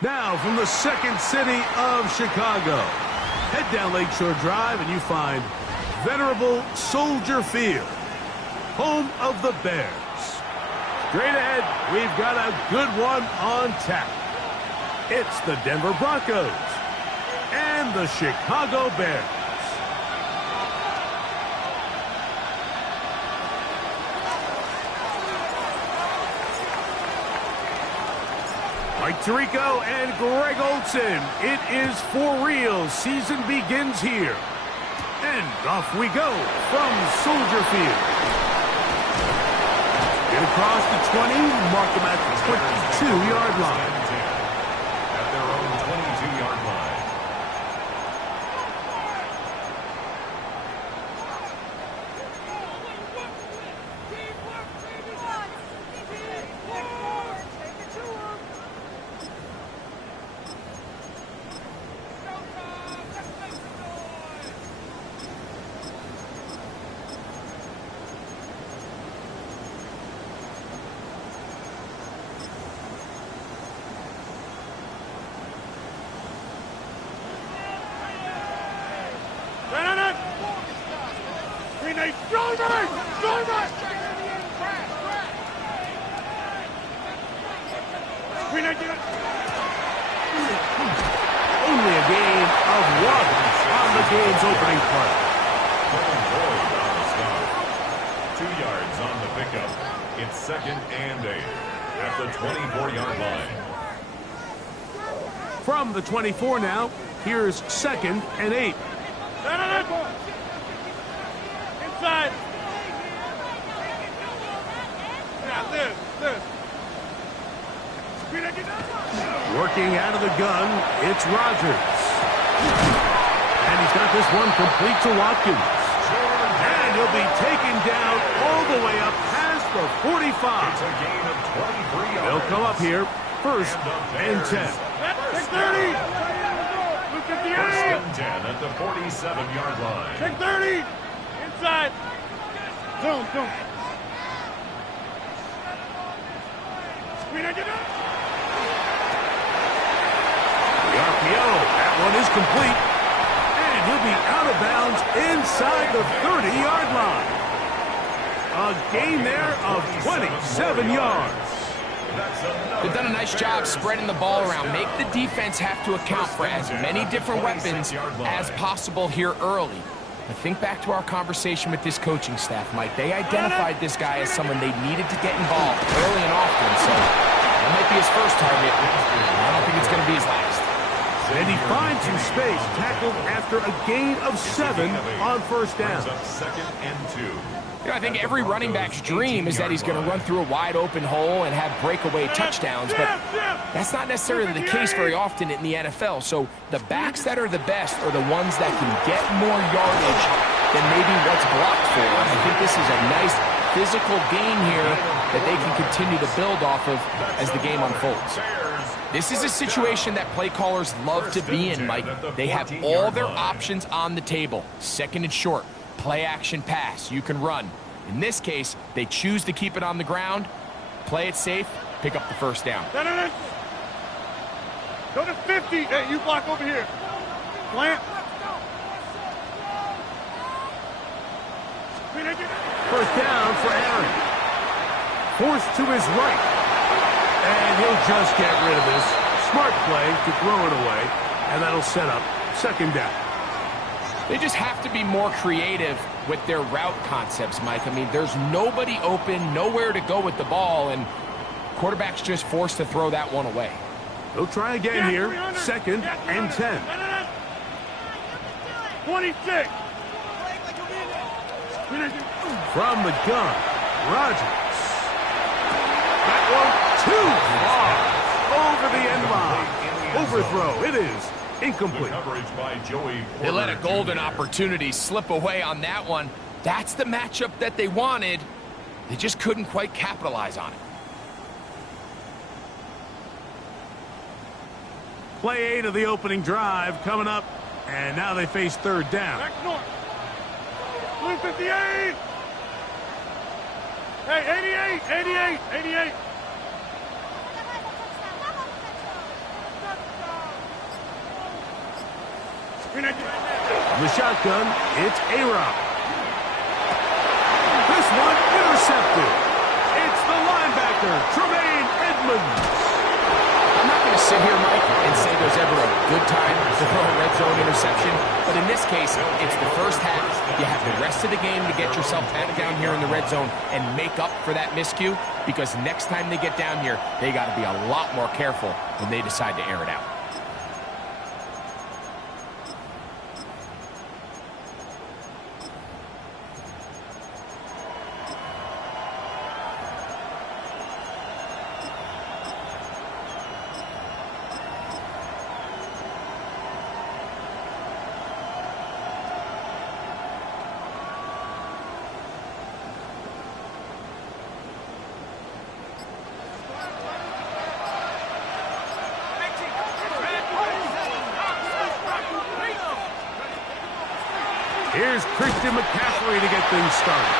Now, from the second city of Chicago, head down Lakeshore Drive and you find venerable Soldier Field, home of the Bears. Straight ahead, we've got a good one on tap. It's the Denver Broncos and the Chicago Bears. Mike Tirico and Greg Olsen. It is for real. Season begins here. And off we go from Soldier Field. Get across the 20, mark them at the 22-yard line. At their own 22-yard line. Only a gain of 1 on the game's opening play. 2 yards on the pickup. It's 2nd and 8 at the 24-yard line. From the 24 now, here's 2nd and 8. Inside. Yeah, this. Working out of the gun, it's Rodgers. And he's got this one complete to Watkins. And he'll be taken down all the way up past the 45. It's a gain of 23 yards. They'll come up here, 1st and 10. 30. Look at the 1st and 10 at the 47-yard line. Check 30. Inside. Zone. The RPO, that one is complete. And he'll be out of bounds inside the 30-yard line. A gain there of 27 yards. They've done a nice job spreading the ball around. Make the defense have to account for as many different weapons as possible here early. But think back to our conversation with this coaching staff, Mike. They identified this guy as someone they needed to get involved early and often. So that might be his first target. I don't think it's going to be his last. And he finds some space, tackled after a gain of 7 on 1st down. 2nd and 2. You know, I think every running back's dream is that he's going to run through a wide open hole and have breakaway touchdowns, but that's not necessarily the case very often in the NFL. So the backs that are the best are the ones that can get more yardage than maybe what's blocked for. And I think this is a nice physical game here that they can continue to build off of as the game unfolds. This is a situation that play callers love to be in, Mike. They have all their options on the table. 2nd and short. Play action pass. You can run. In this case, they choose to keep it on the ground, play it safe, pick up the 1st down. Go to 50. Hey, you block over here. Plant. 1st down for Aaron. Forced to his right. And he'll just get rid of this. Smart play to throw it away. And that'll set up 2nd down. They just have to be more creative with their route concepts, Mike. I mean, there's nobody open, nowhere to go with the ball, and quarterback's just forced to throw that one away. They'll try again here. 2nd and 10. 26. From the gun, Rodgers. That one too far over the end line. Overthrow. It is Incomplete. Coverage by Joey Porter They let a golden Jr. opportunity slip away on that one. That's the matchup that they wanted. They just couldn't quite capitalize on it. Play 8 of the opening drive coming up, and now they face third down. Back north. Blue 58. Hey, 88, 88. On the shotgun, it's A-Rob. This one intercepted. It's the linebacker, Tremaine Edmonds. I'm not going to sit here, Mike, and say there's ever a good time to throw a red zone interception, but in this case, it's the first half. You have the rest of the game to get yourself back down here in the red zone and make up for that miscue, because next time they get down here, they got to be a lot more careful when they decide to air it out. Here's Christian McCaffrey to get things started.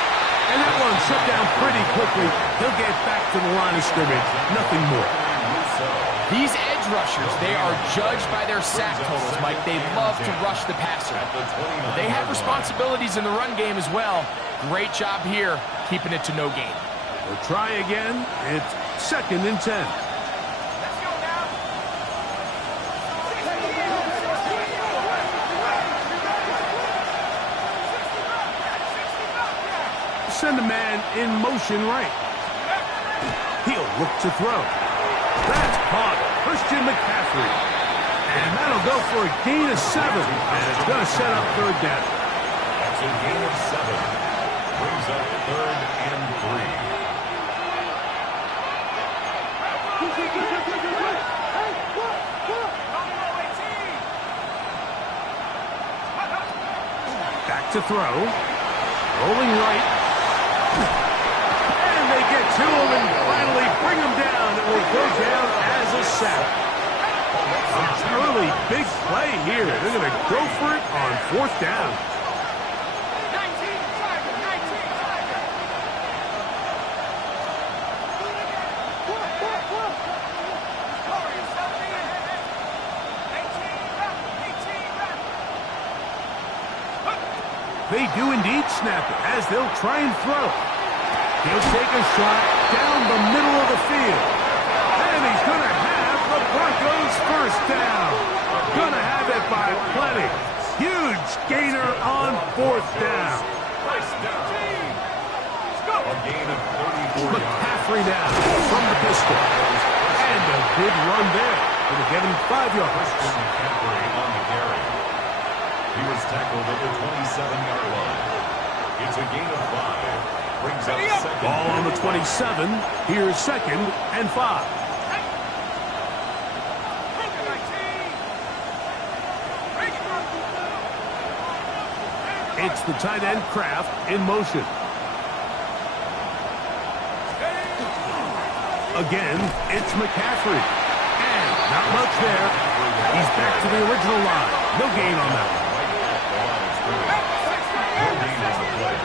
And that one shut down pretty quickly. He'll get back to the line of scrimmage. Nothing more. These edge rushers, they are judged by their sack totals, Mike. They love to rush the passer. But they have responsibilities in the run game as well. Great job here, keeping it to no gain. We'll try again. It's 2nd and 10. Send a man in motion right. He'll look to throw. That's caught. Christian McCaffrey. And that'll go for a gain of 7. And it's going to set up third down. That's a gain of 7. Brings up 3rd and 3. Back to throw. Rolling right. And they get to him and finally bring him down. It will go down as a sack. An early big play here. They're going to go for it on 4th down. They do indeed snap it as they'll try and throw. He'll take a shot down the middle of the field. And he's going to have the Broncos first down. Going to have it by plenty. Huge gainer on 4th down. A gain of 34 yards. McCaffrey now from the pistol. And a good run there. Going to get him 5 yards. McCaffrey on the carry. He was tackled at the 27-yard line. It's a gain of 5. Brings up 2nd. Ball on the 27. Here's 2nd and 5. It's the tight end Kraft in motion. Again, it's McCaffrey. And not much there. He's back to the original line. No gain on that one. No gain on the play.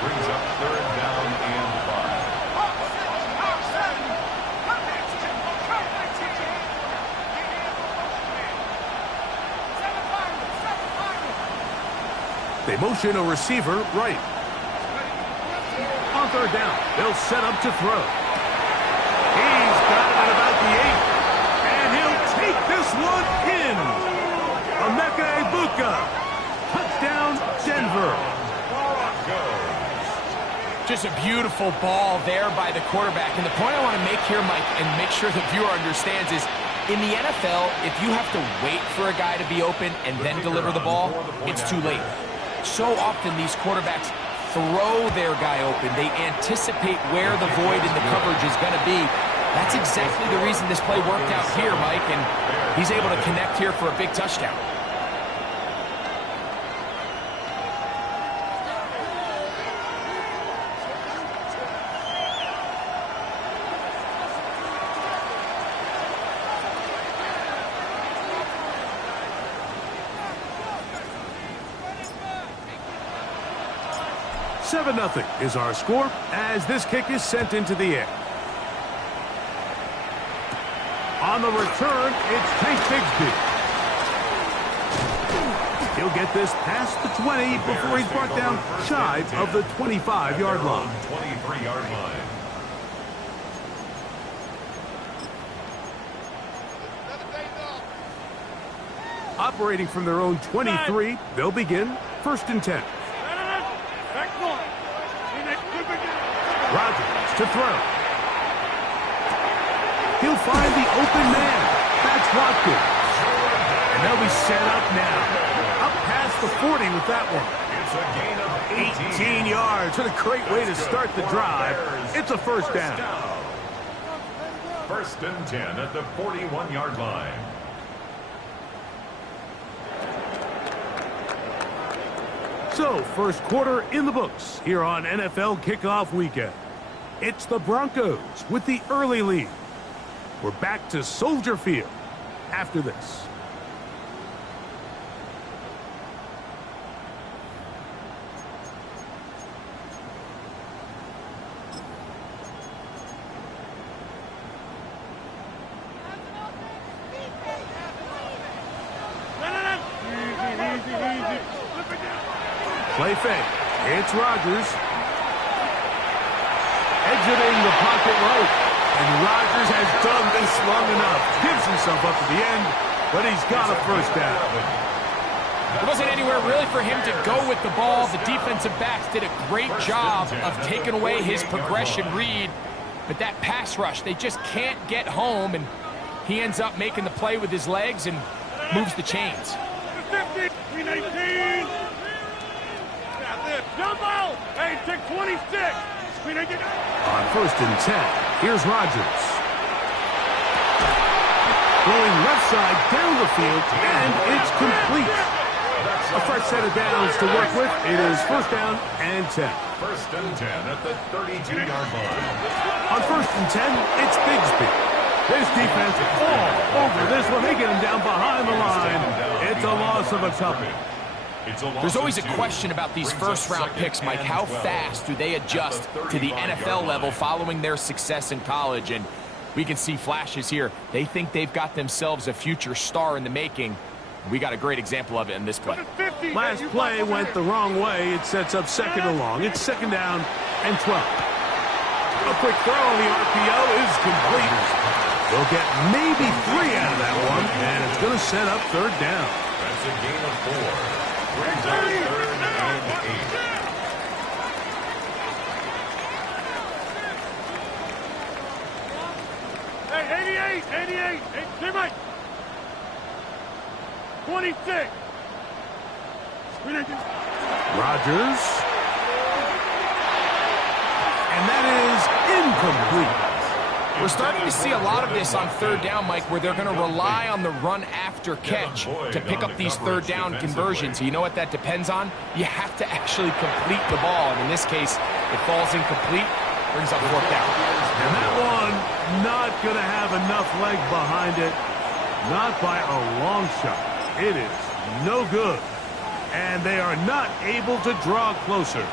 Brings up 3rd down and 5. They motion a receiver right. On 3rd down, they'll set up to throw. He's got it at about the 8. And he'll take this one in. Emeka Egbuka. Touchdown, Denver. Just a beautiful ball there by the quarterback. And the point I want to make here, Mike, and make sure the viewer understands is, in the NFL, if you have to wait for a guy to be open and then deliver the ball, it's too late. So often these quarterbacks throw their guy open. They anticipate where the void in the coverage is going to be. That's exactly the reason this play worked out here, Mike, and he's able to connect here for a big touchdown. Seven 0 is our score as this kick is sent into the air. On the return, it's Tank Bigsby. He'll get this past the 20 before he's brought down shy of the 25-yard line. 23-yard line. Operating from their own 23, they'll begin 1st and 10. Rodgers to throw. He'll find the open man. That's Watkins. And they'll be set up now. Up past the 40 with that one. It's a gain of 18 yards. What a great way to start the drive. It's a first down. 1st and 10 at the 41-yard line. So, first quarter in the books here on NFL Kickoff Weekend. It's the Broncos with the early lead. We're back to Soldier Field after this. Play fake. It's Rodgers. Exiting the pocket right. And Rodgers has done this long enough. Gives himself up at the end, but he's got a first down. There wasn't anywhere really for him to go with the ball. The defensive backs did a great job of taking away his progression read. But that pass rush, they just can't get home, and he ends up making the play with his legs and moves the chains. 18. Jump out! Hey, take 26! On 1st and 10, here's Rodgers. Going left side down the field, and it's complete. A fresh set of downs to work with. It is 1st down and 10. 1st and 10 at the 32-yard line. On 1st and 10, it's Bigsby. This defense all over this one. They get him down behind the line. It's a loss of a couple. There's always a question about these first-round picks, Mike. How fast do they adjust to the NFL level following their success in college? And we can see flashes here. They think they've got themselves a future star in the making. We got a great example of it in this play. Last play went the wrong way. It sets up 2nd and long. It's 2nd down and 12. A quick throw on the RPO is complete. They'll get maybe 3 out of that one, and it's going to set up 3rd down. That's a gain of 4. Brings up 3rd and 8. Hey, 88! Hey, Mike! 26! Rodgers. And that is incomplete. We're starting to see a lot of this on 3rd down, Mike, where they're going to rely on the run after catch to pick up these 3rd down conversions. You know what that depends on? You have to actually complete the ball. And in this case, it falls incomplete, brings up 4th down. And that one not going to have enough leg behind it. Not by a long shot. It is no good. And they are not able to draw closer.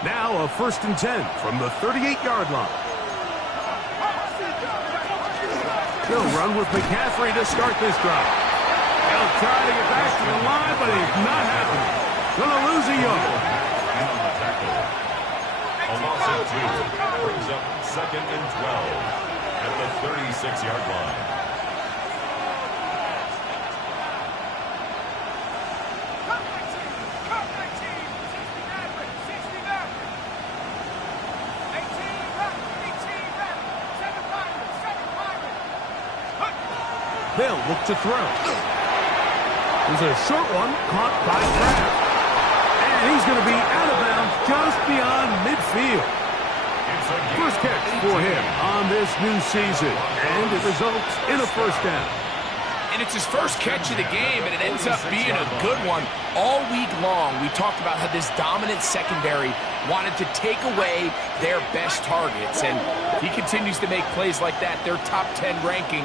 Now a 1st and 10 from the 38-yard line. He'll run with McCaffrey to start this drive. He'll try to get back to the line, but it's not happening. Gonna lose a yard. A loss of 2 brings up 2nd and 12 at the 36-yard line. They'll look to throw. There's a short one caught by Kraft. And he's going to be out of bounds just beyond midfield. First catch for him on this new season, and it results in a first down. And it's his first catch of the game, and it ends up being a good one. All week long, we talked about how this dominant secondary wanted to take away their best targets. And if he continues to make plays like that, their top 10 ranking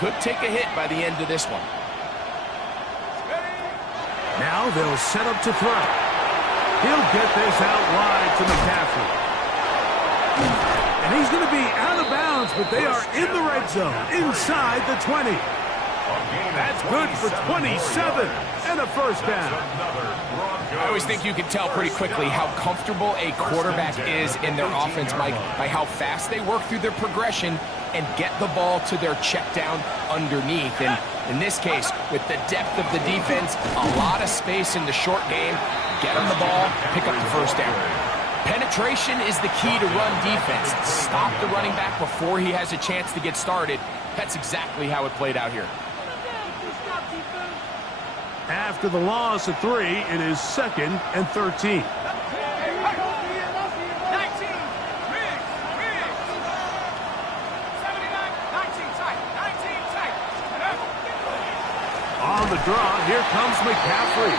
could take a hit by the end of this one. Now they'll set up to throw. He'll get this out wide to McCaffrey. And he's going to be out of bounds, but they are in the red zone, inside the 20. That's good for 27 and a first down. I always think you can tell pretty quickly how comfortable a quarterback is in their offense, Mike, by how fast they work through their progression and get the ball to their check down underneath. And in this case, with the depth of the defense, a lot of space in the short game, get them the ball, pick up the first down. Penetration is the key to run defense. Stop the running back before he has a chance to get started. That's exactly how it played out here. After the loss of 3, it is 2nd and 13. On the draw, here comes McCaffrey.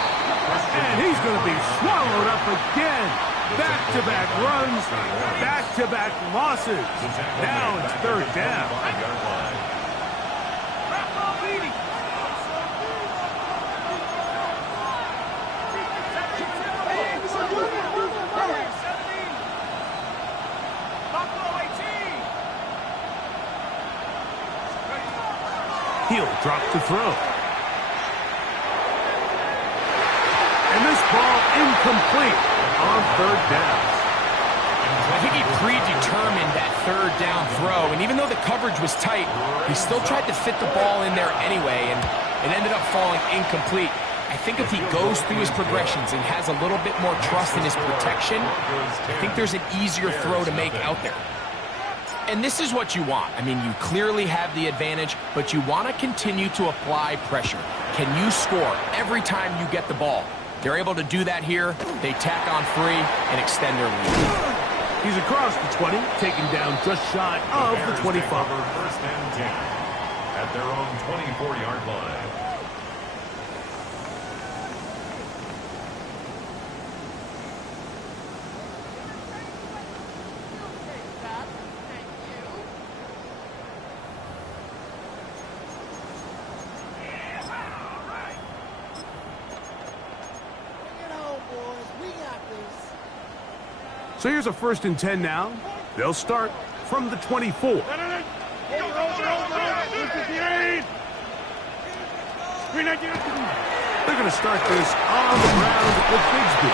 And he's going to be swallowed up again. Back-to-back runs, back-to-back losses. Now it's 3rd down. He'll drop to throw. And this ball incomplete on 3rd down. I think he predetermined that 3rd down throw, and even though the coverage was tight, he still tried to fit the ball in there anyway, and it ended up falling incomplete. I think if he goes through his progressions and has a little bit more trust in his protection, I think there's an easier throw to make out there. And this is what you want. I mean, you clearly have the advantage, but you want to continue to apply pressure. Can you score every time you get the ball? They're able to do that here. They tack on 3 and extend their lead. He's across the 20, taken down just shy of the 25. First and 10 at their own 24-yard line. So here's a 1st and 10 now. They'll start from the 24. They're going to start this on the ground with Bigsby.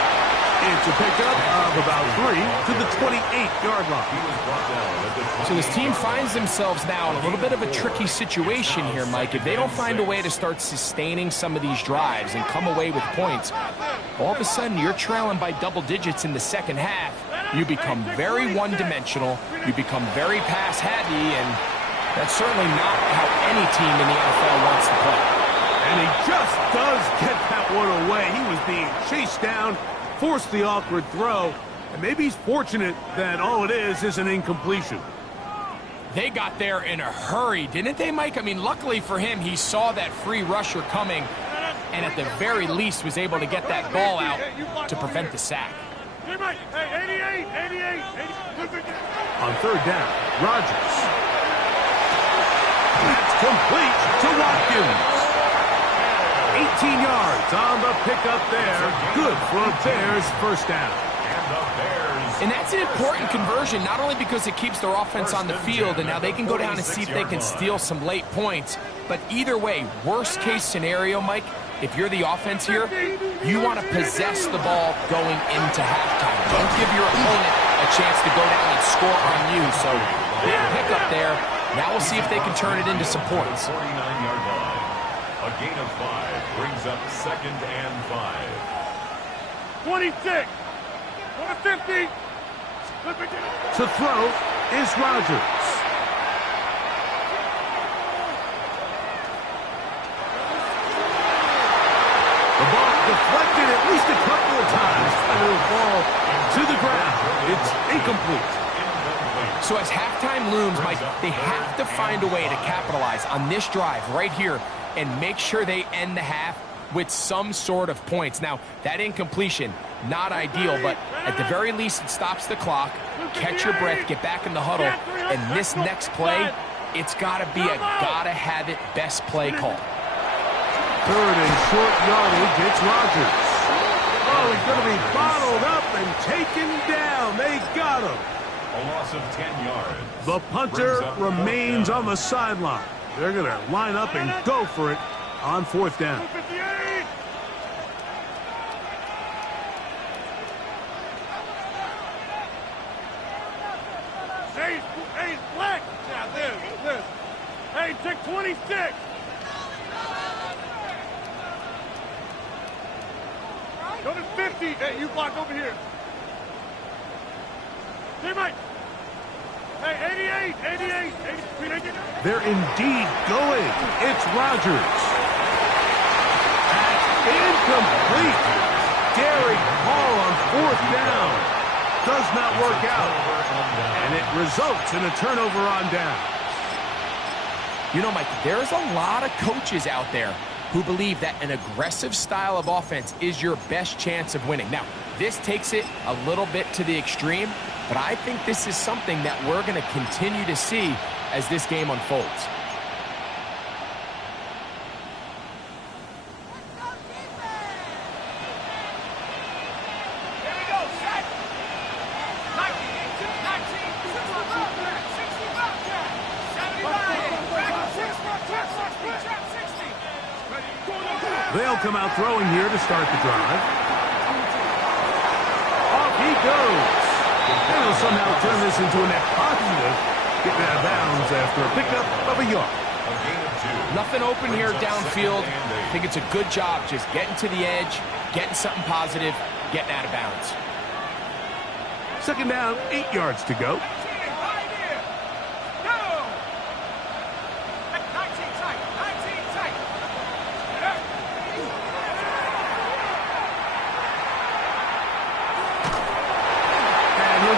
It's a pickup of about 3 to the 28-yard line. So this team finds themselves now in a little bit of a tricky situation here, Mike. If they don't find a way to start sustaining some of these drives and come away with points, all of a sudden you're trailing by double digits in the second half. You become very one-dimensional. You become very pass-heavy, and that's certainly not how any team in the NFL wants to play. And he just does get that one away. He was being chased down, forced the awkward throw, and maybe he's fortunate that all it is an incompletion. They got there in a hurry, didn't they, Mike? I mean, luckily for him, he saw that free rusher coming, and at the very least was able to get that ball out to prevent the sack. Hey, 88. On 3rd down, Rodgers. That's complete to Watkins. 18 yards on the pickup there. Good for a Bears first down. And that's an important conversion, not only because it keeps their offense on the field, and now they can go down and see if they can steal some late points, but either way, worst case scenario, Mike, if you're the offense here, you want to possess the ball going into halftime. Don't give your opponent a chance to go down and score on you. So big pickup there. Now we'll see if they can turn it into some points. 49-yard line. A gain of 5 brings up 2nd and 5. 26. 50. To throw is Rodgers. The ball deflected at least a couple of times And it'll fall to the ground. It's incomplete. So as halftime looms, Mike, they have to find a way to capitalize on this drive right here and make sure they end the half with some sort of points. Now, that incompletion, not ideal, but at the very least, it stops the clock. Catch your breath, get back in the huddle, and this next play, it's got to be a gotta-have-it best play call. Third and short yardage, it's Rodgers. Oh, he's going to be bottled up and taken down. They got him. A loss of 10 yards. The punter remains on the sideline. They're going to line up and go for it on fourth down. Hey, Black. Now, this. Hey, check 26. Go to 50. Hey, you block over here. Hey, Mike. Hey, 88. They're indeed going. It's Rodgers. Incomplete. Derek Hall on fourth down. Does not work out. And it results in a turnover on down. You know, Mike, there's a lot of coaches out there who believe that an aggressive style of offense is your best chance of winning. Now, this takes it a little bit to the extreme, but I think this is something that we're going to continue to see as this game unfolds. They'll come out throwing here to start the drive. Off he goes. And he'll somehow turn this into a net positive, getting out of bounds after a pickup of a yard. Nothing open here downfield. I think it's a good job just getting to the edge, getting something positive, getting out of bounds. Second down, 8 yards to go.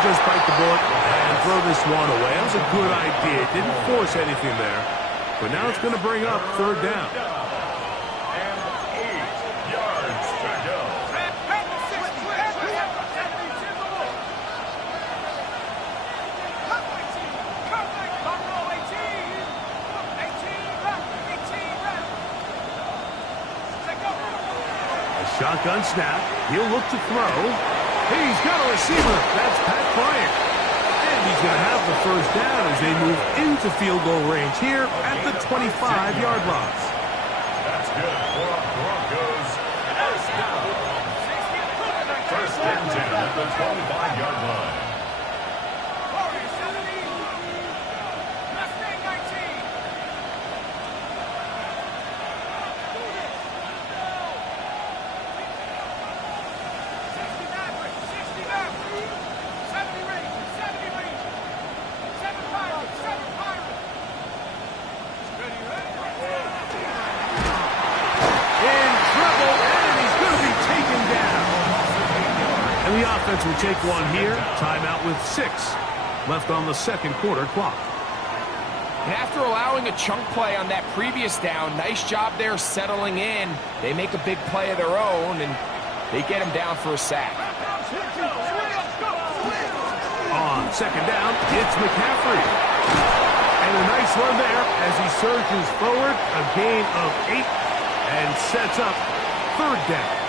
Just bite the bullet and throw this one away. That was a good idea. Didn't force anything there. But now it's going to bring up third down. And 8 yards to go. A shotgun snap. He'll look to throw. He's got a receiver. That's Pat Bryant. And he's going to have the first down as they move into field goal range here at the 25-yard line. That's good for a Broncos first down. First and 10 at the 25-yard line. The offense will take one here. Timeout with 6 left on the second quarter clock. And after allowing a chunk play on that previous down, nice job there settling in. They make a big play of their own, and they get him down for a sack. On second down, it's McCaffrey. And a nice run there as he surges forward. A gain of 8 and sets up third down.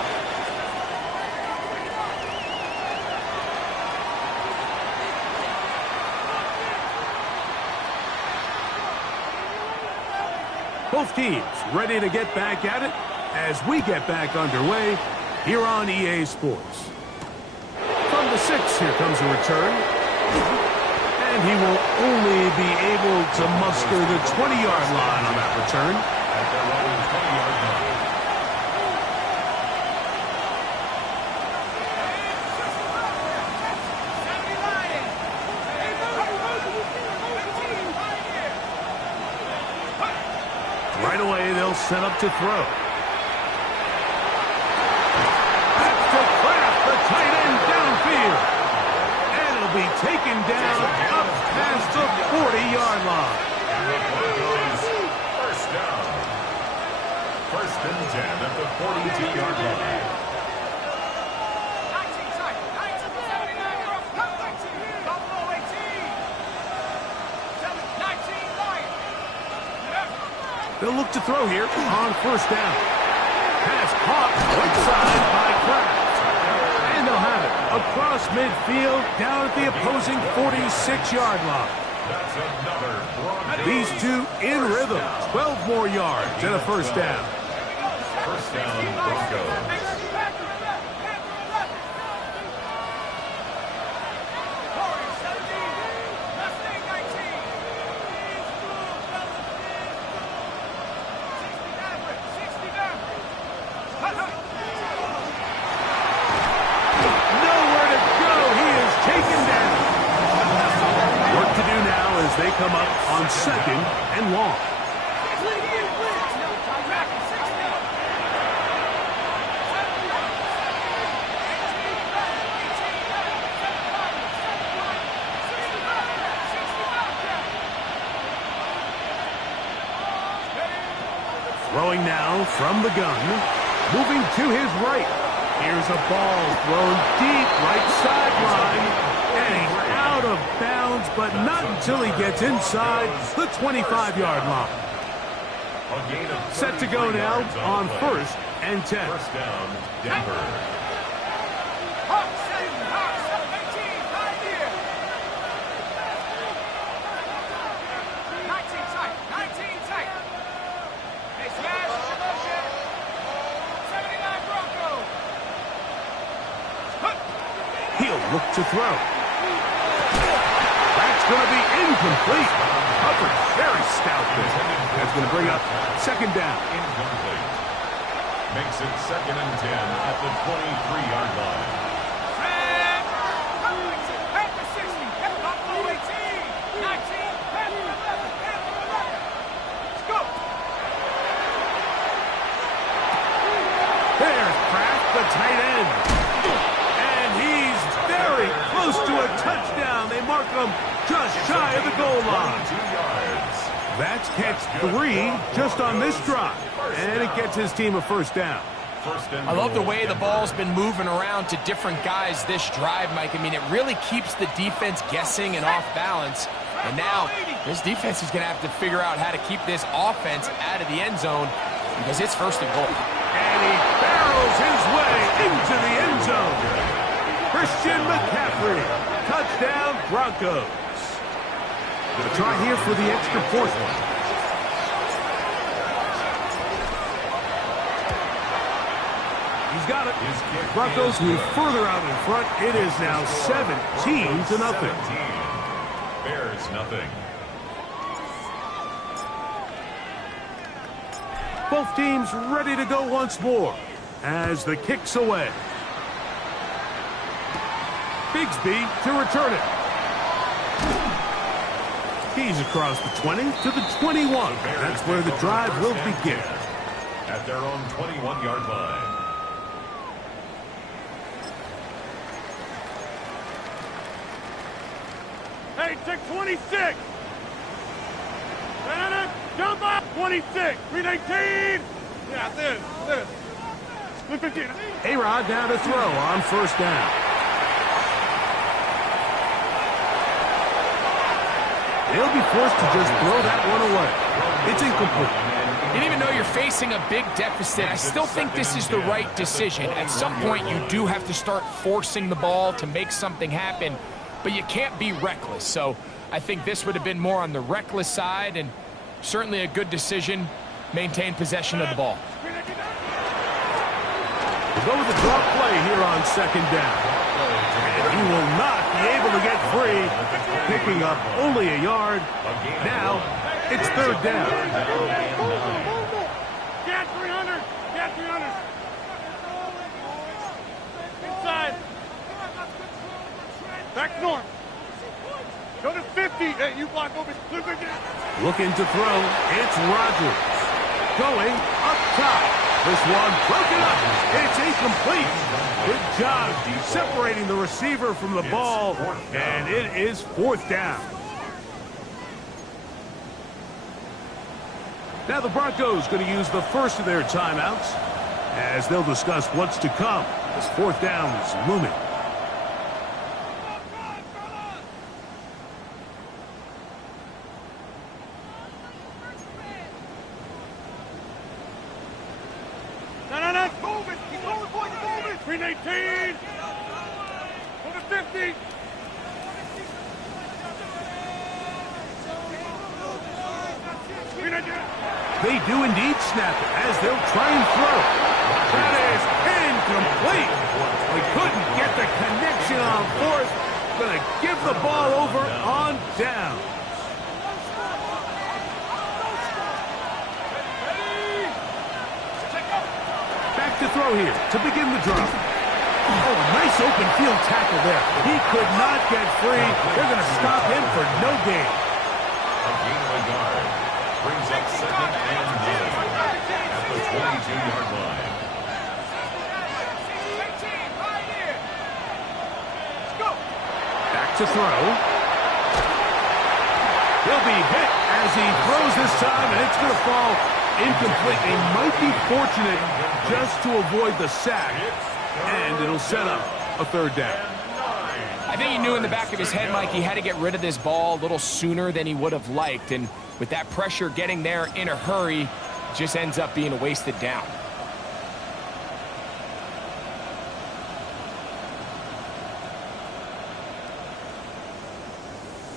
Both teams ready to get back at it as we get back underway here on EA Sports. From the 6, here comes a return. And he will only be able to muster the 20-yard line on that return. At their own 20-yard line. Right away, they'll set up to throw. That's to Kraft, the tight end. be taken down up past the 40-yard line. And the Broncos first down. First and 10 at the 42-yard line. They'll look to throw here on first down. Pass caught right side by Kraft. And they'll have it across midfield down at the opposing 46-yard line. That's another Broncos. These two in rhythm. 12 more yards and a first down. First down, Broncos. Nowhere to go. He is taken down. Work to do now as they come up on second and long. Throwing now from the gun. Moving to his right. Here's a ball thrown deep right sideline. And he's out of bounds, but not until he gets inside the 25-yard line. A gain of Set to go 33 now yards on play. first and 10. First down, Denver. He'll look to throw. That's going to be incomplete. Covered very stout there. That's going to bring up second down. Incomplete. Makes it second and 10 at the 23-yard line. There's Kraft, the tight end. And he's very close to a touchdown. They mark him just shy of the goal line. 22 yards. That's catch 3 just on this drive. And it gets his team a first down. First and I love the goal, way the Denver. ball's been moving around to different guys this drive, Mike. I mean, it really keeps the defense guessing and off balance. And now this defense is going to have to figure out how to keep this offense out of the end zone because it's first and goal. And he barrels his way into the end zone. Christian McCaffrey. Touchdown, Broncos. A try here for the extra point. He's got it. His kick Broncos is move good. further out in front. It is now 17-0. 17. Bears nothing. Both teams ready to go once more as the kick's away. Bigsby to return it. He's across the 20 to the 21. That's where the drive will begin. At their own 21-yard line. Hey, check 26. Jump up. 26. 319. Yeah, this. 315. A-Rod now to throw on first down. They'll be forced to just throw that one away. It's incomplete. And even though you're facing a big deficit, I still think this is the right decision. At some point, you do have to start forcing the ball to make something happen, but you can't be reckless. So I think this would have been more on the reckless side, and certainly a good decision. Maintain possession of the ball. We'll go with the draw play here on second down. And he will not be able to get free, picking up only a yard. Now it's third down. Get 300. Get 300. Inside. Back north. Go to 50. Hey, you block over. Looking to throw. It's Rodgers. Going up top. This one broken up. It's incomplete. Good job separating the receiver from the ball, and it is 4th down. Now the Broncos going to use the first of their timeouts as they'll discuss what's to come. This 4th down is looming. Move it. Keep moving, boys. Move it. 319. Go to 50. They do indeed snap it as they'll try and throw. That is incomplete. They couldn't get the connection on 4th. Going to give the ball over on down. Back to throw here to begin the drive. Oh, nice open field tackle there. He could not get free. They're going to stop him for no gain. A gain of a yard brings up 2nd and 9 at the 22-yard line. Back to throw. He'll be hit as he throws this time, and it's going to fall incomplete. They might be fortunate just to avoid the sack, and it'll set up a 3rd down. I think he knew in the back of his head, Mike, he had to get rid of this ball a little sooner than he would have liked. And with that pressure getting there in a hurry, it just ends up being a wasted down.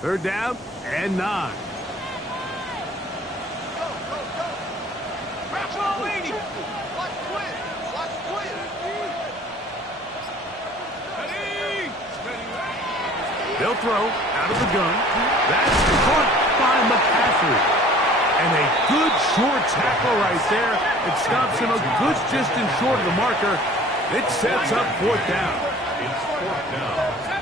Third down and 9. They'll throw out of the gun. That's caught by McCaffrey. And a good short tackle right there. It stops him a good distance short of the marker. It sets up 4th down. It's 4th down.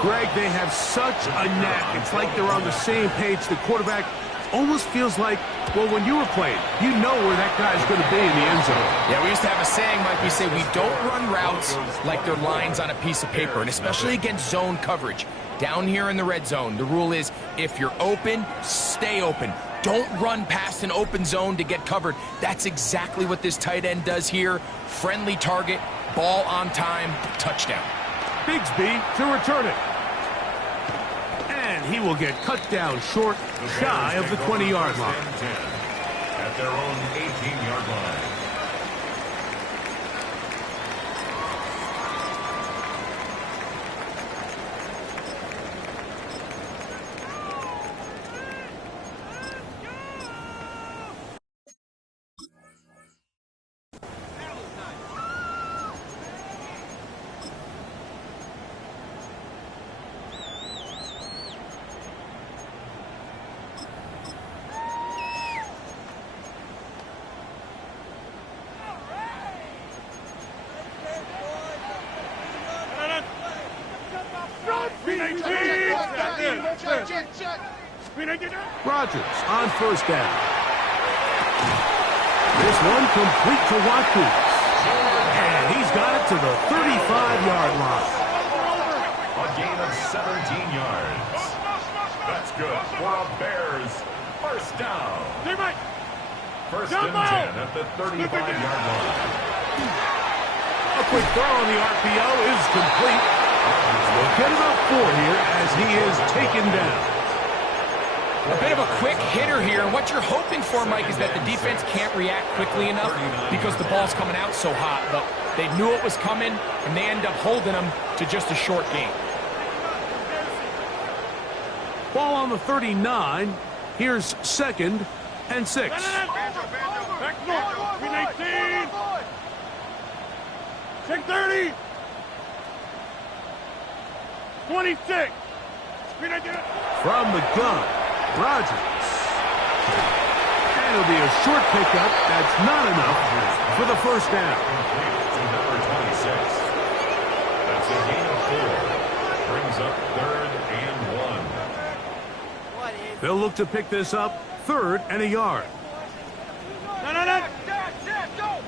Greg, they have such a knack. It's like they're on the same page. The quarterback almost feels like, well, when you were playing, you know where that guy's going to be in the end zone. Yeah, we used to have a saying, Mike, we say we don't run routes like they're lines on a piece of paper, and especially against zone coverage. Down here in the red zone, the rule is if you're open, stay open. Don't run past an open zone to get covered. That's exactly what this tight end does here. Friendly target, ball on time, touchdown. Bigsby to return it. And he will get cut down short, shy of the 20-yard line. At their own 18-yard line. Rodgers on first down. This one complete to Watkins. And he's got it to the 35-yard line. A gain of 17 yards. That's good for a Bears first down. First and 10 at the 35-yard line. A quick throw on the RPO is complete. We'll get about 4 here as he is taken down. A bit of a quick hitter here, and what you're hoping for, Mike, is that the defense can't react quickly enough because the ball's coming out so hot. But they knew it was coming, and they end up holding them to just a short gain. Ball on the 39. Here's 2nd and 6. Back north. 319. 630. 26. From the gun, Rodgers. And it'll be a short pickup. That's not enough for the first down. To number 26. That's a gain of 4. Brings up 3rd and 1. They'll look to pick this up 3rd and a yard. Go.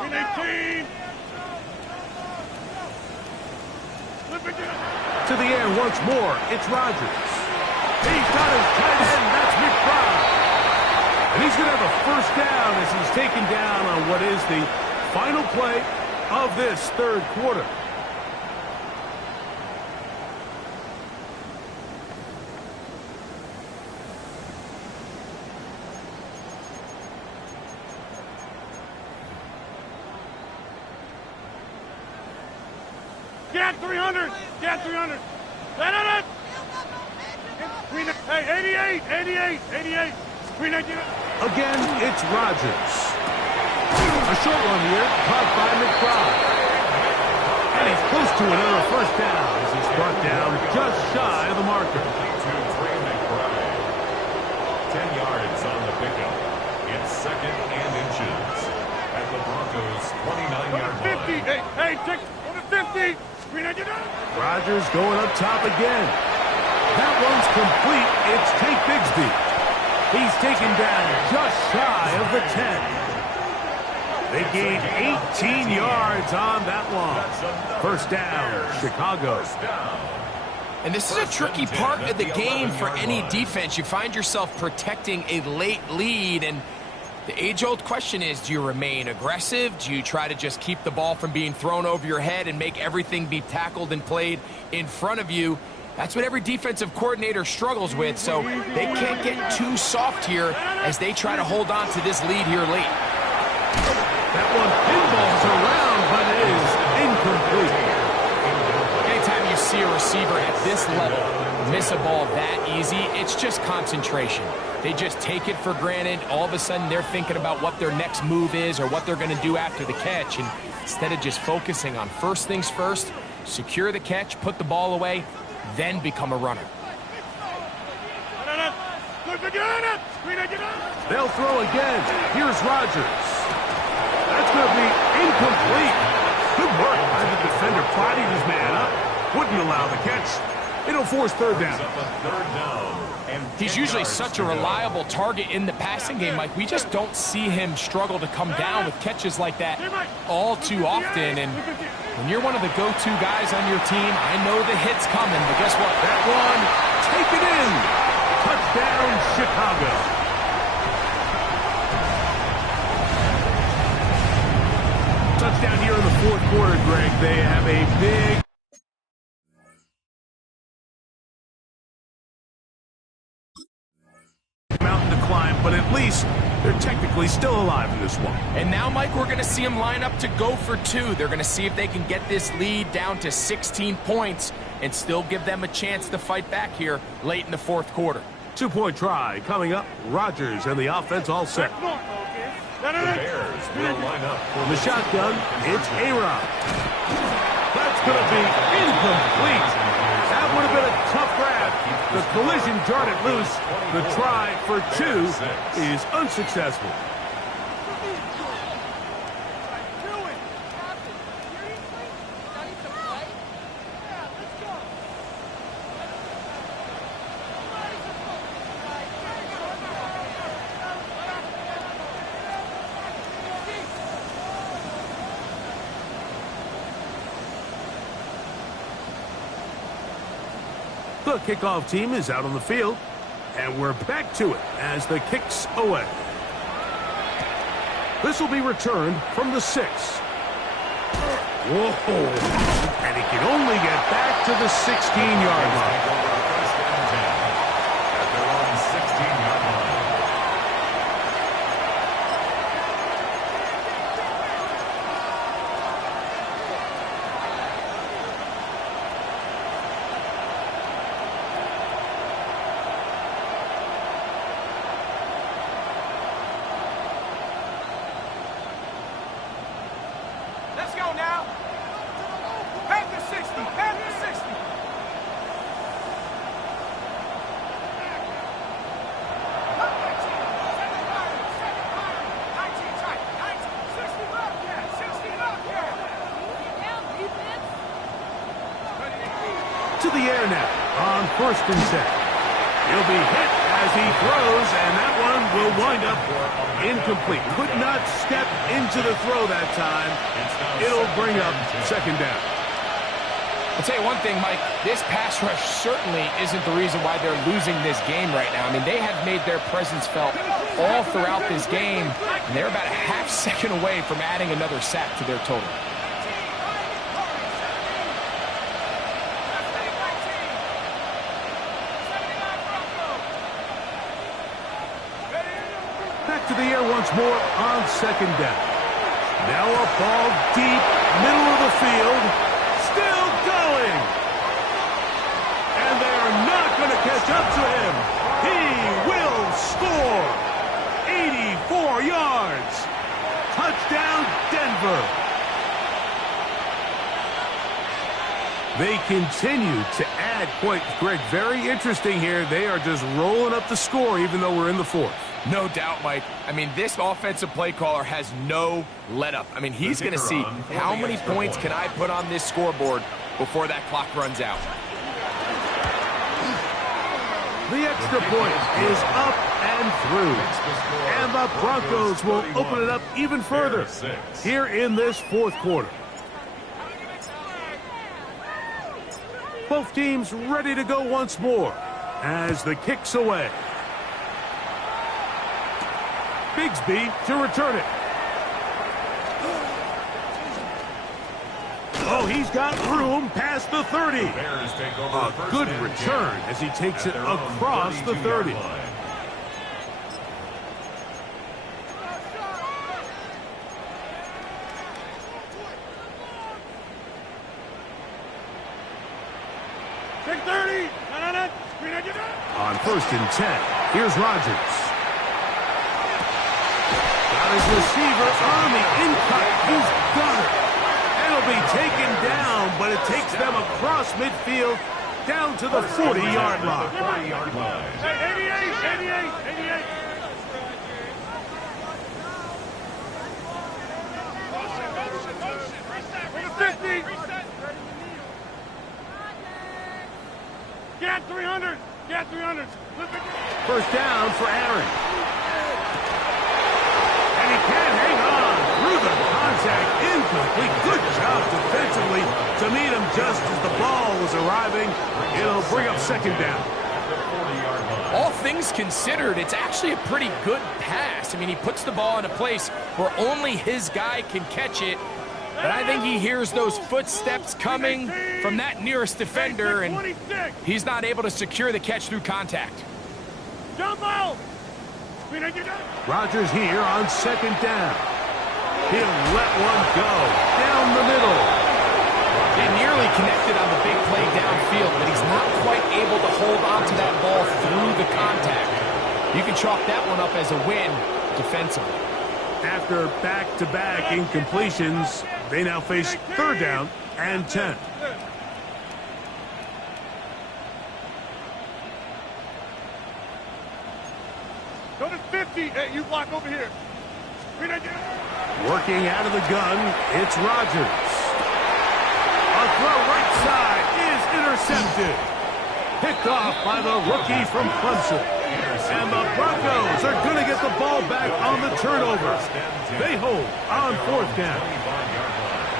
18. To the air once more, it's Rodgers. He's got his tight end, that's McBride. And he's going to have a first down as he's taken down on what is the final play of this 3rd quarter. Get 300. Get 300. Let it. Hey, 88. Again, it's Rodgers. A short one here, caught by McBride. And he's close to another first down as he's brought down just shy of the marker. 10 yards on the pickup. It's 2nd and inches at the Broncos' 29-yard line. 50. Hey, check. Go to 50. Rodgers going up top again. That one's complete. It's Tank Bigsby. He's taken down just shy of the 10. They gained 18 yards on that one. First down, Chicago. And this is a tricky part of the game for any defense. You find yourself protecting a late lead, and the age-old question is, do you remain aggressive? Do you try to just keep the ball from being thrown over your head and make everything be tackled and played in front of you? That's what every defensive coordinator struggles with, so they can't get too soft here as they try to hold on to this lead here late. That one pinballs around, but it is incomplete. Anytime you see a receiver at this level miss a ball that easy, it's just concentration. They just take it for granted. All of a sudden, they're thinking about what their next move is or what they're going to do after the catch. And instead of just focusing on first things first, secure the catch, put the ball away, then become a runner. They'll throw again. Here's Rodgers. That's going to be incomplete. Good work by the defender, prodding his man up. Wouldn't allow the catch. It'll force 3rd down. He's usually such a reliable target in the passing game, Mike. We just don't see him struggle to come down with catches like that all too often. And when you're one of the go-to guys on your team, I know the hit's coming, but guess what? That one, take it in. Touchdown, Chicago. Touchdown here in the 4th quarter, Greg. They have a big mountain to climb, but at least they're technically still alive in this one. And now, Mike, we're going to see them line up to go for 2. They're going to see if they can get this lead down to 16 points and still give them a chance to fight back here late in the 4th quarter. 2-point try coming up. Rodgers and the offense all set. The Bears will line up For the shotgun, it's A-Rod. That's going to be incomplete. That would have been a tough grab. The collision jarred it loose. The try for 2 is unsuccessful. The kickoff team is out on the field, and we're back to it as the kick's away. This will be returned from the 6. Whoa! And he can only get back to the 16-yard line. At their own 16-yard line. Let's go now. Back to 60. Back to 60. the air now on 1st and 10. He'll be hit as he throws, and that one will wind up incomplete. Could not step into the throw that time. It'll bring up 2nd down. I'll tell you one thing, Mike, this pass rush certainly isn't the reason why they're losing this game right now. I mean, they have made their presence felt all throughout this game, and they're about a half second away from adding another sack to their total. Back to the air once more on 2nd down. Now a ball deep, middle of the field. Still going. And they are not going to catch up to him. He will score. 84 yards. Touchdown, Denver. They continue to add points. Greg, very interesting here. They are just rolling up the score even though we're in the 4th. No doubt, Mike. I mean, this offensive play caller has no let-up. I mean, he's going to see how many points can I put on this scoreboard before that clock runs out. The extra point is up and through. And the Broncos will open it up even further here in this 4th quarter. Both teams ready to go once more as the kick's away. Bigsby to return it. Oh, he's got room past the 30. A good return as he takes it across the 30. On 1st and 10, here's Rodgers. Got his receiver on the in-cut. He's got it. It'll be taken down, but it takes them across midfield down to the 40-yard line. 88, 88, 88. Get 300. Get 300. 1st down for Aaron. And he can't hang on through the contact. Incomplete. Good job defensively to meet him just as the ball was arriving. It'll bring up 2nd down. All things considered, it's actually a pretty good pass. I mean, he puts the ball in a place where only his guy can catch it. But I think he hears those footsteps coming from that nearest defender, and he's not able to secure the catch through contact. Rodgers here on 2nd down. He'll let one go down the middle. He nearly connected on the big play downfield, but he's not quite able to hold on to that ball through the contact. You can chalk that one up as a win defensively. After back-to-back incompletions, they now face 3rd down and 10. Go to 50. Hey, you block over here. Working out of the gun, it's Rodgers. A throw right side is intercepted. Picked off by the rookie from Clemson. And the Broncos are going to get the ball back on the turnover. They hold on 4th down.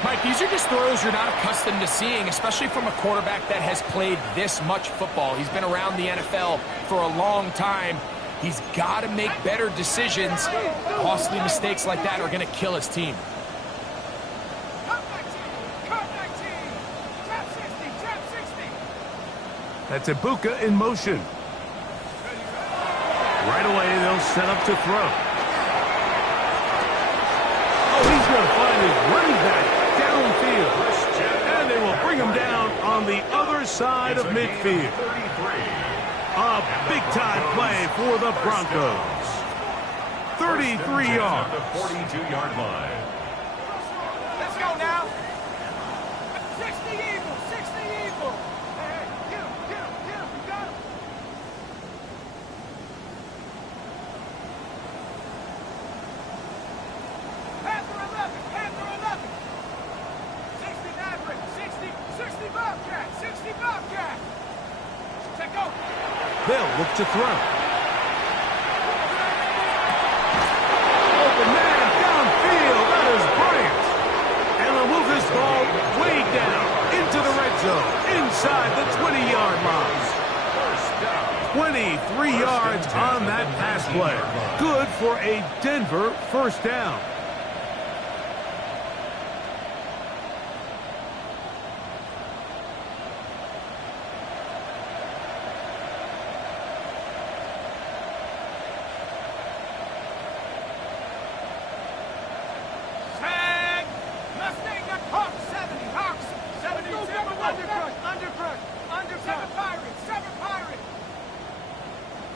Mike, these are just throws you're not accustomed to seeing, especially from a quarterback that has played this much football. He's been around the NFL for a long time. He's got to make better decisions. Costly mistakes like that are going to kill his team. That's Ibuka in motion. Right away, they'll set up to throw. Oh, he's going to find his running back downfield. And they will bring him down on the other side of midfield. A big-time play for the Broncos. 33 yards. The 42-yard line. Let's go now. 60 Eagles, 60 Eagles. Hey, get him, you got him. Panther 11. 60 Maverick, 60 Bobcat, 60 Bobcat. They'll look to throw. Open man downfield. That is Bryant. And they'll move this ball way down into the red zone, inside the 20-yard line. 23 yards on that pass play. Good for a Denver first down.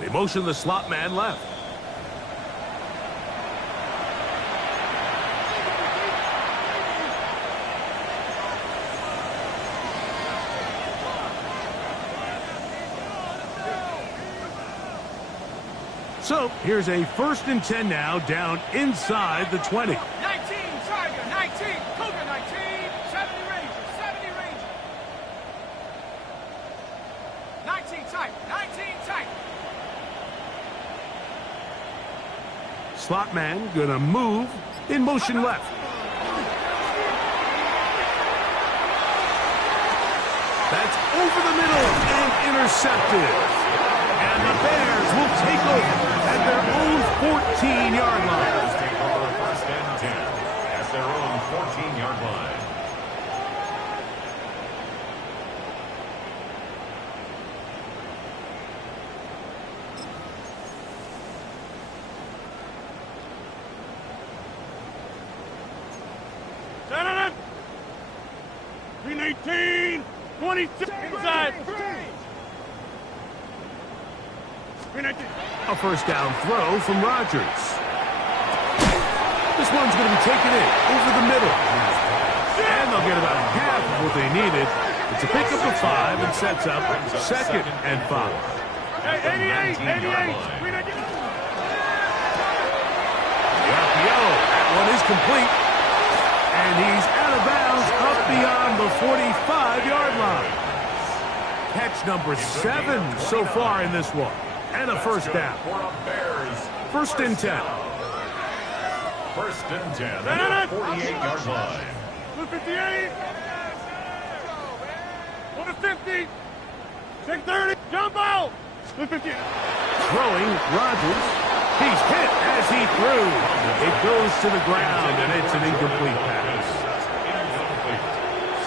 They motion the slot man left. So here's a 1st and 10 now, down inside the 20. 19, Tiger, 19, Cougar, 19, 70 Rangers, 70 Rangers. 19, Tiger, 19, Tiger. Slot man gonna move in motion left. That's over the middle and intercepted. And the Bears will take over at their own 14-yard line. Take over 1st and 10 at their own 14-yard line. Senator! 319, 26 inside. A first down throw from Rodgers. This one's going to be taken in over the middle. And they'll get about half of what they needed. It's a pickup of 5 and sets up 2nd and 5. Hey, 88, 88. Rapio, that one is complete. And he's out of bounds up beyond the 45-yard line. Catch number 7 so far in this one. And a first down. 1st and 10. 1st and 10 at the 48-yard line. 258. 150. 630. Jump out. 250. Throwing Rodgers. He's hit as he threw. It goes to the ground, and it's an incomplete pass.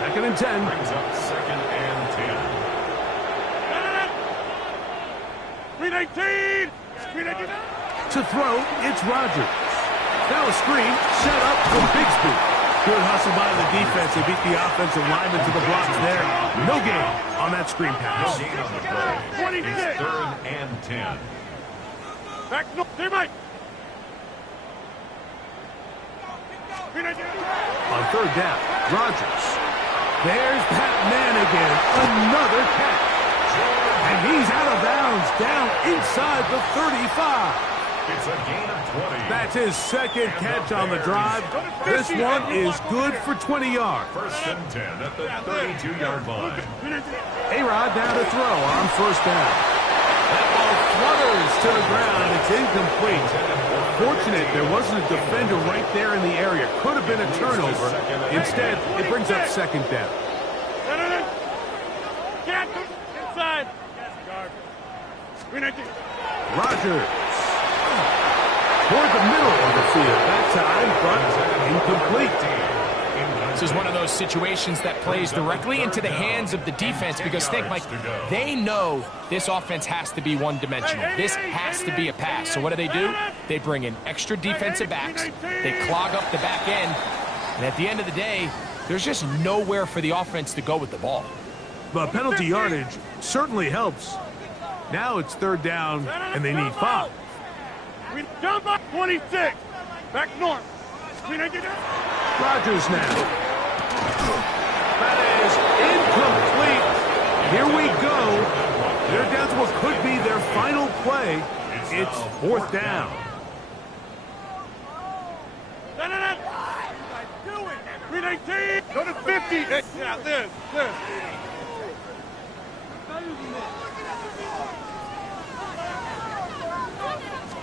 2nd and 10. Brings up 2nd and 10. 319. To throw, it's Rodgers. Now a screen set up from Bigsby. Good hustle by the defense. They beat the offensive lineman to the blocks there. No gain on that screen pass. No gain on the play. It's 3rd and 10. Back no, teammate. On 3rd down, Rodgers. There's that man again. Another catch. And he's out of bounds, down inside the 35. It's a gain of 20. That's his 2nd catch on the drive. This one is good for 20 yards. 1st and 10 at the 32-yard line. A-Rod down to throw on 1st down. That ball flutters to the ground. It's incomplete. Fortunate there wasn't a defender right there in the area. Could have been a turnover. Instead, it brings up 2nd down. Inside. Rodgers. Toward the middle of the field that time, but incomplete. This is one of those situations that plays directly into the hands of the defense because think, Mike, they know this offense has to be one-dimensional. This has to be a pass. So what do? They bring in extra defensive backs. They clog up the back end. And at the end of the day, there's just nowhere for the offense to go with the ball. The penalty yardage certainly helps. Now it's 3rd down, and they need 5. Jump up 26. Back north. Rodgers now. That is incomplete. Here we go. They're down to what could be their final play. It's 4th down. 319. Go to 50. Yeah, this.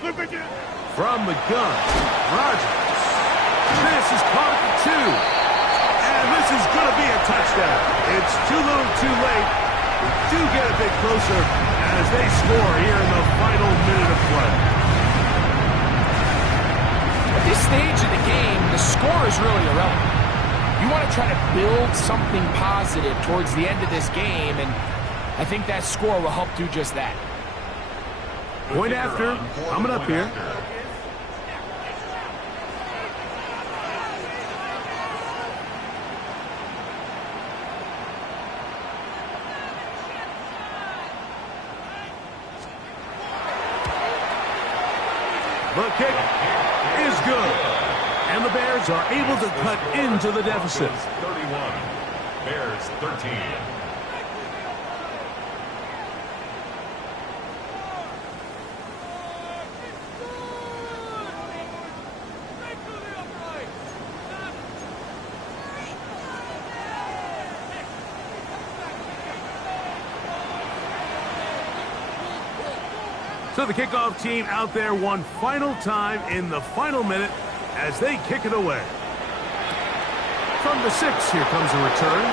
From the gun, Rodgers. This is caught at the 2. And this is going to be a touchdown. It's too little too late. We do get a bit closer as they score here in the final minute of play. At this stage of the game, the score is really irrelevant. You want to try to build something positive towards the end of this game, and I think that score will help do just that. Point after, coming up here. The kick is good. And the Bears are able to cut into the deficit. 31. Bears 13. So the kickoff team out there one final time in the final minute as they kick it away. From the 6, here comes a return.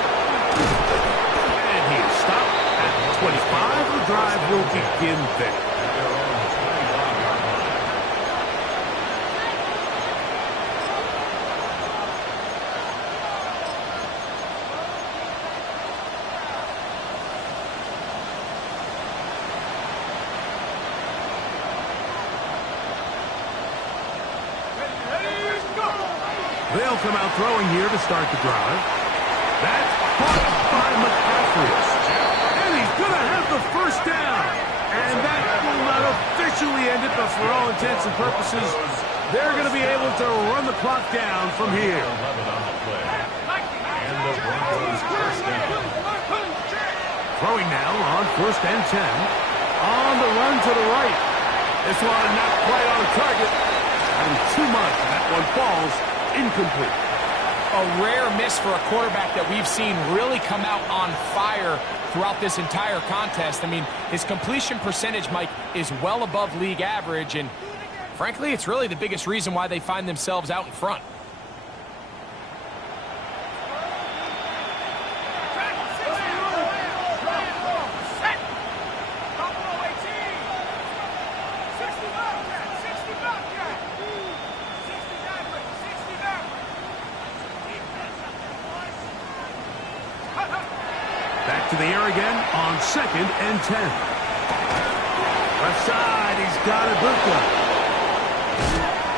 And he is stopped at the 25. The drive will begin there. They'll come out throwing here to start the drive. That's caught by McCaffrey. And he's going to have the first down. And that will not officially end it, but for all intents and purposes, they're going to be able to run the clock down from here. And the Broncos first down. Throwing now on 1st and 10. On the run to the right. This one not quite on target. And too much. That one falls incomplete. A rare miss for a quarterback that we've seen really come out on fire throughout this entire contest. I mean, his completion percentage, Mike, is well above league average, and frankly, it's really the biggest reason why they find themselves out in front. Back to the air again on 2nd and 10. Left side, he's got Ibuka.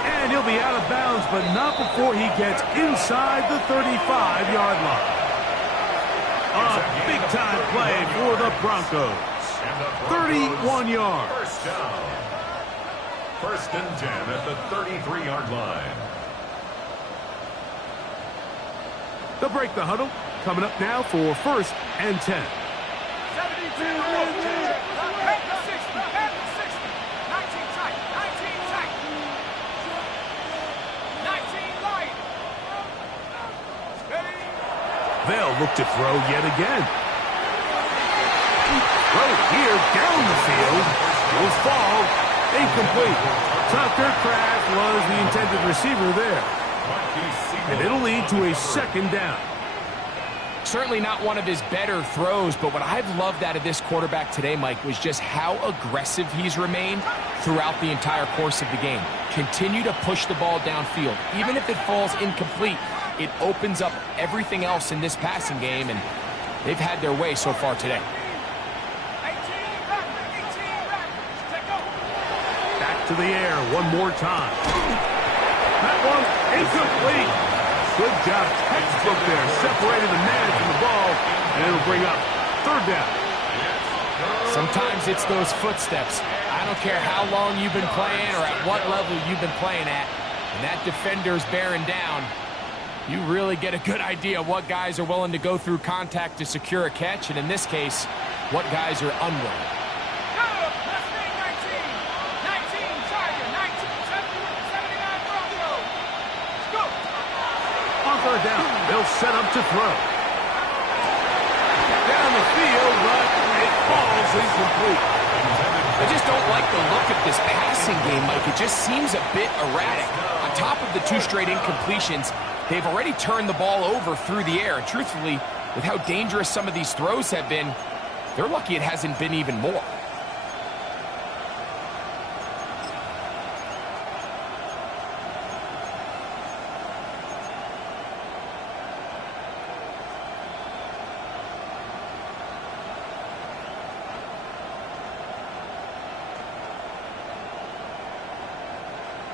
And he'll be out of bounds, but not before he gets inside the 35-yard line. A big-time play for the Broncos. 31 yards. First down. 1st and 10 at the 33-yard line. They'll break the huddle. Coming up now for 1st and 10. 72, 19 tight, 19 tight, 19 light. They'll look to throw yet again. Throw here down the field. Will fall. Incomplete. Tucker Kraft was the intended receiver there. And it'll lead to a 2nd down. Certainly not one of his better throws, but what I've loved out of this quarterback today, Mike, was just how aggressive he's remained throughout the entire course of the game. Continue to push the ball downfield. Even if it falls incomplete, it opens up everything else in this passing game, and they've had their way so far today. Back to the air one more time. That one incomplete. Good job, textbook there, separating the man from the ball, and it'll bring up 3rd down. Sometimes it's those footsteps. I don't care how long you've been playing or at what level you've been playing at, and that defender's bearing down. You really get a good idea of what guys are willing to go through contact to secure a catch, and in this case, what guys are unwilling. On 3rd down, they'll set up to throw. Down the field, but it falls incomplete. I just don't like the look of this passing game, Mike. It just seems a bit erratic. On top of the 2 straight incompletions, they've already turned the ball over through the air. And truthfully, with how dangerous some of these throws have been, they're lucky it hasn't been even more.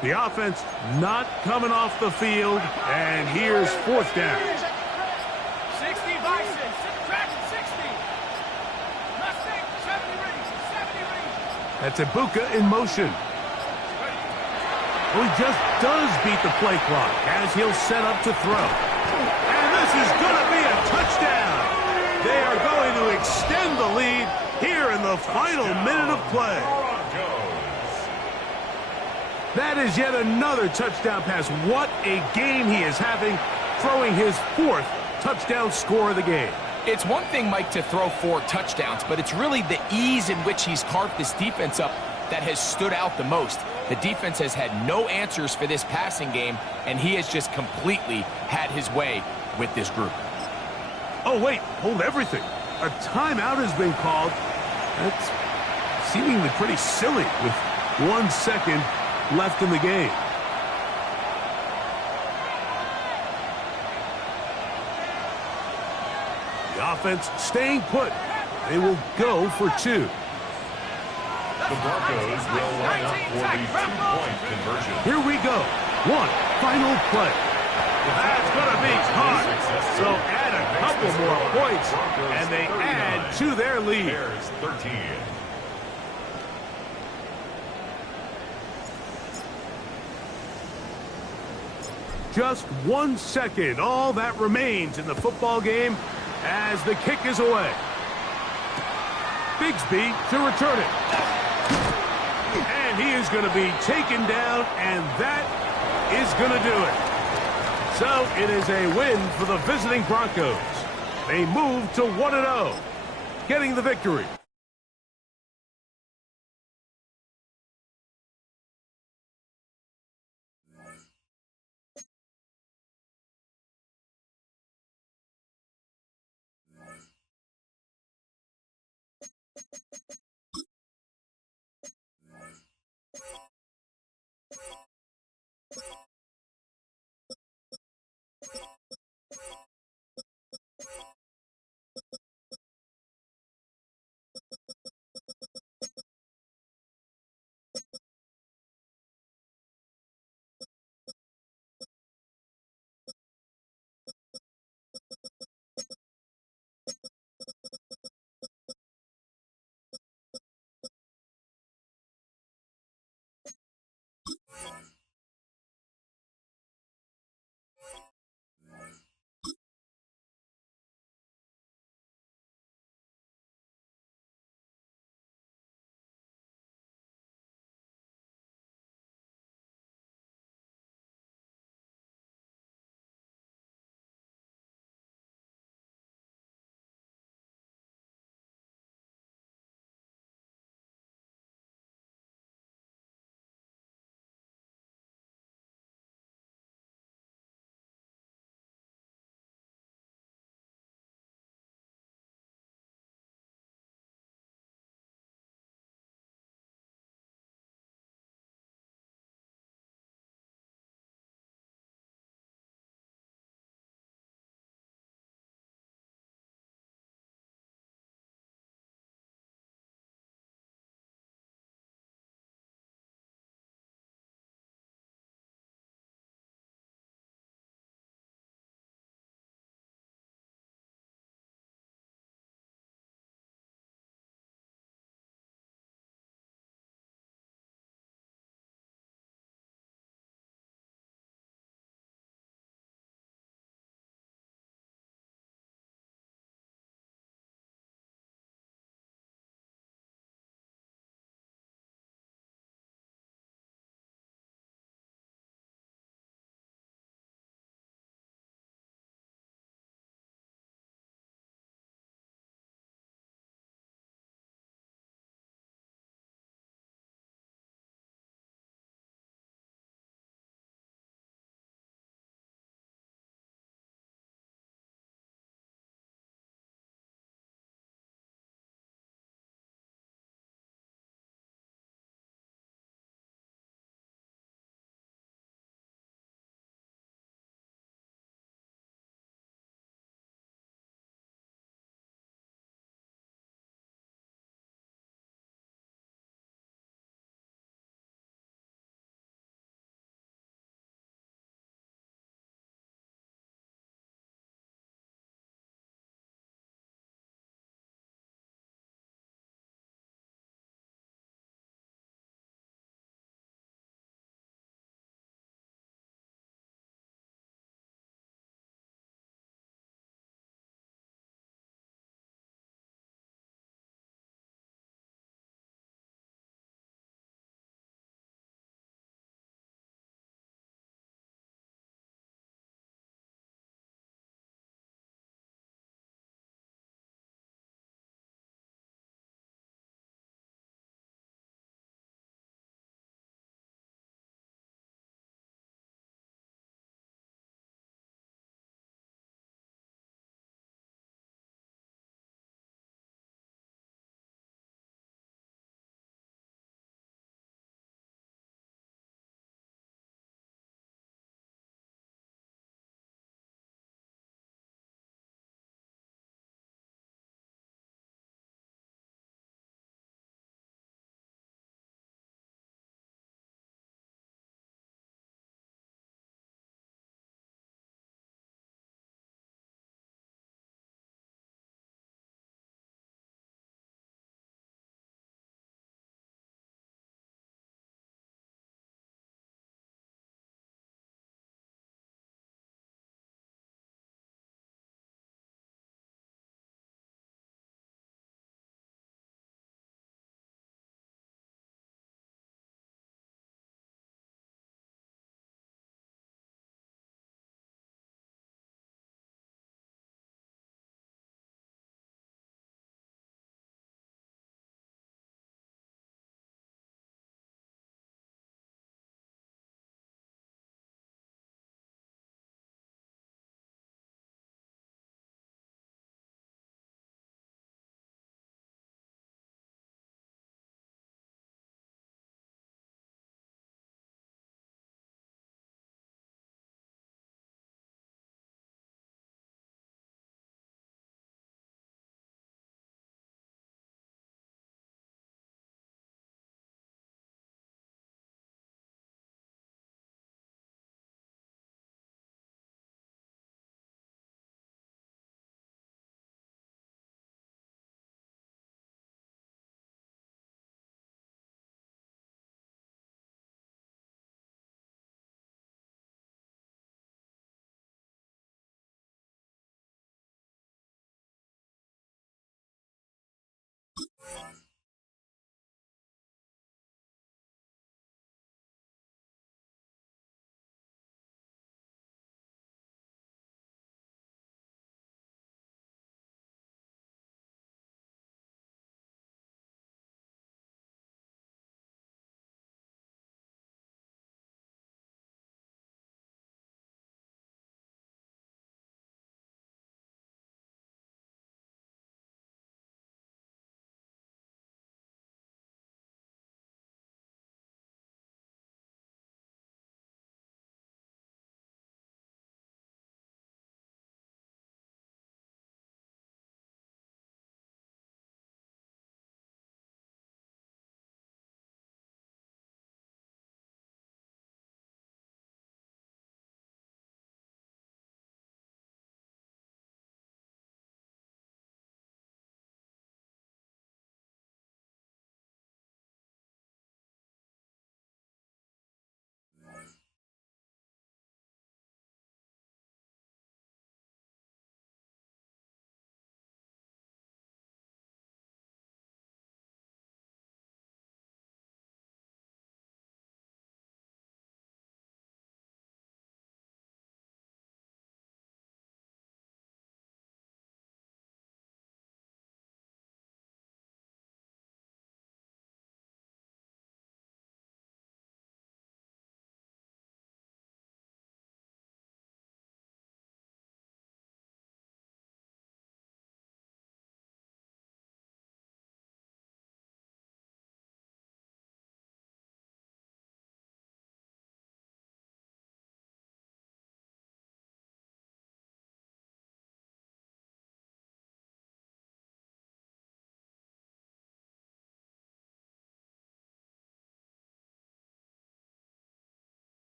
The offense not coming off the field, and here's 4th down. 60 Bison, tracking 60. Mustang, 70 rings, 70 rings. That's Ibuka in motion. Well, he just does beat the play clock as he'll set up to throw. And this is going to be a touchdown. They are going to extend the lead here in the final minute of play. That is yet another touchdown pass. What a game he is having, throwing his 4th touchdown score of the game. It's one thing, Mike, to throw 4 touchdowns, but it's really the ease in which he's carved this defense up that has stood out the most. The defense has had no answers for this passing game, and he has just completely had his way with this group. Oh, wait, hold everything. A timeout has been called. That's seemingly pretty silly with 1 second left in the game. The offense staying put. They will go for 2. The Broncos will line up for the 2-point conversion. Here we go. 1 final play. That's going to be caught. So add a couple more points, and they add to their lead. Bears 13. Just 1 second, all that remains in the football game as the kick is away. Bigsby to return it. And he is going to be taken down, and that is going to do it. So it is a win for the visiting Broncos. They move to 1-0, getting the victory.